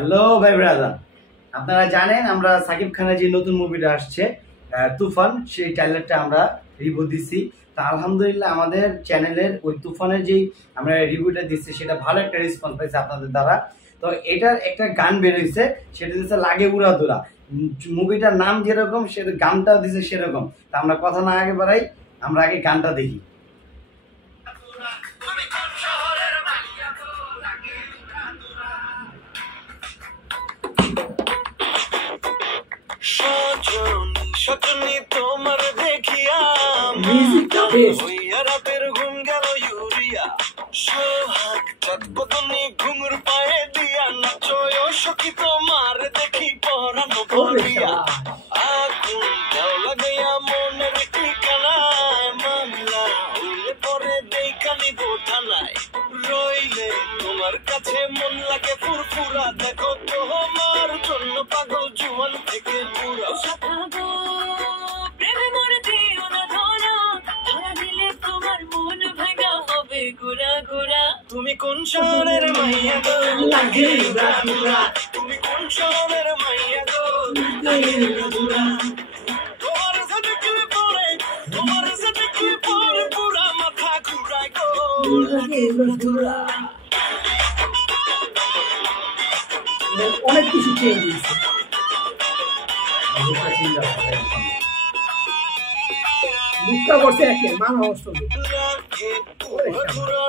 Hello ভাই brother, আপনারা জানেন আমরা সাকিব খানের যে নতুন মুভিটা আসছে তুফান, সেই ট্রেলারটা আমরা রিভিউ দিছি। তা আলহামদুলিল্লাহ আমাদের চ্যানেলের ওই তুফানের যেই আমরা রিভিউটা দিচ্ছি সেটা ভালো একটা রেসপন্স পাইছে আপনাদের দ্বারা। তো এটার একটা গান বেরোইছে, সেটা দিচ্ছে লাগে উড়া দুরা। মুভিটার নাম যেরকম সেটা গানটাও দিচ্ছে সেরকম। তা আমরা কথা না আগে বাড়াই, আমরা আগে গানটা দেখি। সজনী তোমার দেখিয়া রাতের ঘুম গেল ইউরিয়া, সোহাগ চটপটনি ঘুঙুর পায়ে দিয়া নাচয় সখী তোমার দেখি পরানো পড়িয়া, আগুন দাও লাগাইয়া মনের ঠিকানায়, মামলা হইলে পরে দেখা নিব থানায়, রইলে তোমার কাছে মন লাগে ফুরফুরা, দেখো তোমার জন্য পাগল জুয়ান থেকে পুরা। তুমি কোন শহরের মাইয়া গো লাগে উড়া দুরা, তুমি কোন শহরের মাইয়া গো লাগে উড়া দুরা, তোমার সাথে কি পড়ে, তোমার সাথে কি পড়ে পুরা মাথা ঘুরায় গো লাগে উড়া দুরা। অনেক কিছু চেঞ্জ হয়েছে। মুখটা বসে একে মানুষ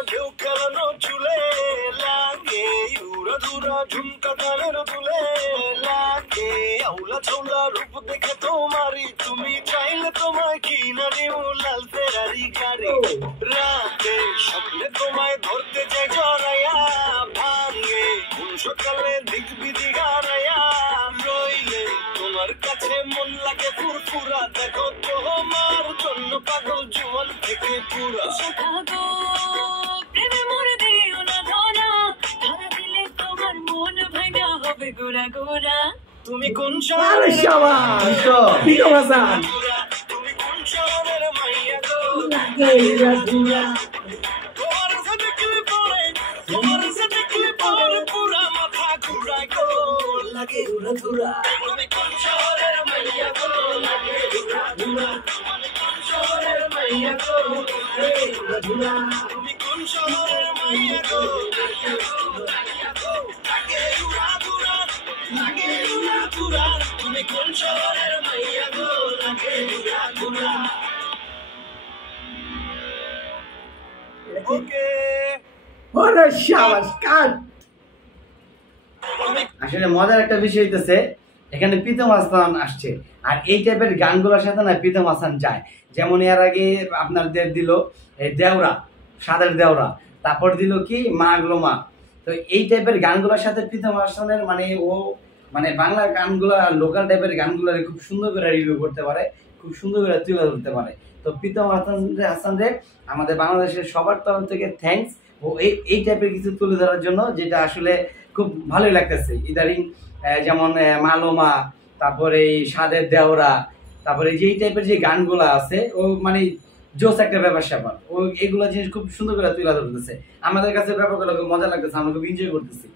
ঢেউ খেলানো চুলে লাগে উড়া ধুরা, ঝুমকা কানের দুলে লাগে আউলা ঝৌলা রূপ দেখে তোমারি, তুমি চাইলে তোমায় কিনা নিউ লাল ফেরারি গাড়ি, রাতে স্বপ্নে তোমায় ধরতে যাই জড়াইয়া, ভাঙে কোন সকালে দিক বিধি হারাইয়া, রইলে তোমার কাছে মন লাগে ফুরফুরা, দেখো তোমার জন্য পাগল জুয়ান থেকে পুরা। তুমি কোন শহরের তুমি কোন শহরের মাইয়া গো লাগে উড়া দুরা, তোমার সাথে কি পড়ে, তোমার সাথে কি পড়ে পুরা মাথা ঘুরায় গো লাগে উড়া দুরা, তুমি কোন শহরের মাইয়া গো লাগে উড়া দুরা, তুমি কোন শহরের মাইয়া গো লাগে উড়া দুরা, তুমি কোন শহরের মাইয়া গো লাগে উড়া দুরা, লাগে উড়া দুরা, তুমি কোন শহরের মাইয়া গো লাগে উড়া দুরা। ওকে আসলে মজার একটা বিষয় হইতেছে, এখানে প্রীতম হাসান আসছে, আর এই টাইপের গানগুলোর সাথে না প্রীতম হাসান যায়। যেমন এর আগে আপনাদের দিল এই দেওরা, সাদের দেওরা, তারপর দিল কি মাগলো মা। তো এই টাইপের গানগুলোর সাথে প্রীতম হাসানের মানে ও মানে বাংলা গানগুলা, লোকাল টাইপের গানগুলো খুব সুন্দর করে রিভিউ করতে পারে, খুব সুন্দর করে তুলে ধরতে পারে। তো প্রীতম হাসান রে আমাদের বাংলাদেশের সবার তরফ থেকে থ্যাঙ্কস, ও এই টাইপের কিছু তুলে ধরার জন্য, যেটা আসলে খুব ভালোই লাগতেছে ইদারিং। যেমন মালোমা, তারপরে এই সাদের দেওরা, তারপরে যে এই টাইপের যে গানগুলো আছে ও মানে জোস একটা ব্যাপার স্যাপার, ও এগুলো জিনিস খুব সুন্দর করে তুলে ধরতেছে। আমাদের কাছে ব্যাপারগুলো খুব মজা লাগতেছে, আমরা খুব এনজয় করতেছি।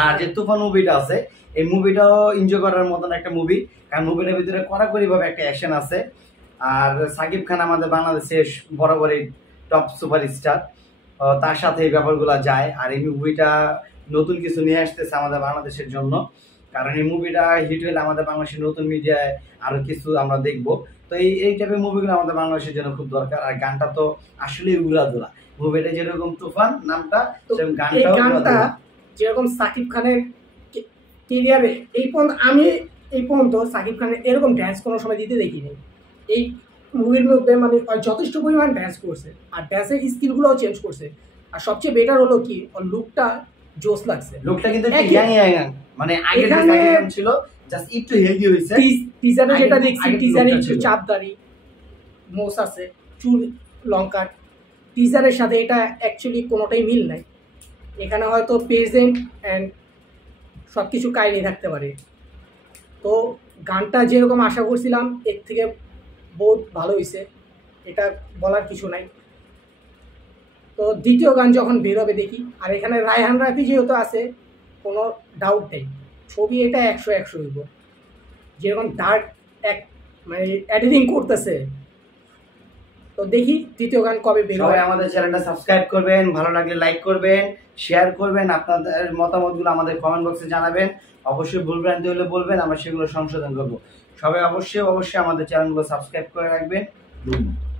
আর যে তুফান মুভিটা আছে, এই মুভিটাও এনজয় করার মতন একটা মুভি, কারণ মুভিটার ভিতরে কড়াকড়ি ভাবে একটা অ্যাকশন আছে। আর সাকিব খান আমাদের বাংলাদেশের বরাবরই টপ সুপারস্টার, তার সাথে এই ব্যাপারগুলো যায়। আর এই মুভিটা নতুন কিছু নিয়ে আসতেছে আমাদের বাংলাদেশের জন্য, কারণ এই মুভিটা হিট হলে আমাদের বাংলাদেশের নতুন মিডিয়ায় আরো কিছু আমরা দেখবো। তো এই টাইপের মুভিগুলো আমাদের বাংলাদেশের জন্য খুব দরকার। আর গানটা তো আসলেই উড়াধুরা, মুভিটা যেরকম তুফান নামটা, গানটা যেরকম সাকিব খানের ক্যারিয়ারে আমি এই পর্যন্ত সাকিব খানের এরকম ড্যান্স কোনো সময় দিতে দেখিনি। এই মুভির মধ্যে মানে যথেষ্ট পরিমাণ ড্যান্স করছে, আর ড্যান্সের স্কিলগুলোও চেঞ্জ করছে। আর সবচেয়ে বেটার হলো কি, ওর লুকটা জোস লাগছে। লুকটা কিন্তু মানে আগে ছিল জাস্ট একটু হেলদি হইছে। টিজারে যেটা দেখছি, টিজারে একটু চাপদারি, মোস আছে, চুল লঙ্কা, টিজারের সাথে এটা অ্যাকচুয়ালি কোনোটাই মিল নাই। এখানে হয়তো প্রেজেন্ট অ্যান্ড সব কিছু কাহিনী থাকতে পারে। তো গানটা যেরকম আশা করছিলাম এর থেকে বহুত ভালো হয়েছে, এটা বলার কিছু নাই। তো দ্বিতীয় গান যখন বের হবে দেখি। আর এখানে রায়হান রাফি যেহেতু আছে, কোনো ডাউট নেই, ছবি এটা 100 হইব। যেরকম ডার্ক এক মানে এডিটিং করতেছে, তো দেখি তৃতীয় গান কবে বের সবাই হয়। আমাদের চ্যানেলটা সাবস্ক্রাইব করবেন, ভালো লাগলে লাইক করবেন, শেয়ার করবেন, আপনাদের মতামতগুলো আমাদের কমেন্ট বক্সে জানাবেন। অবশ্যই ভুলভ্রান্তি হলে বলবেন, আমরা সেগুলো সংশোধন করব। সবাই অবশ্যই আমাদের চ্যানেলগুলো সাবস্ক্রাইব করে রাখবেন। ধন্যবাদ।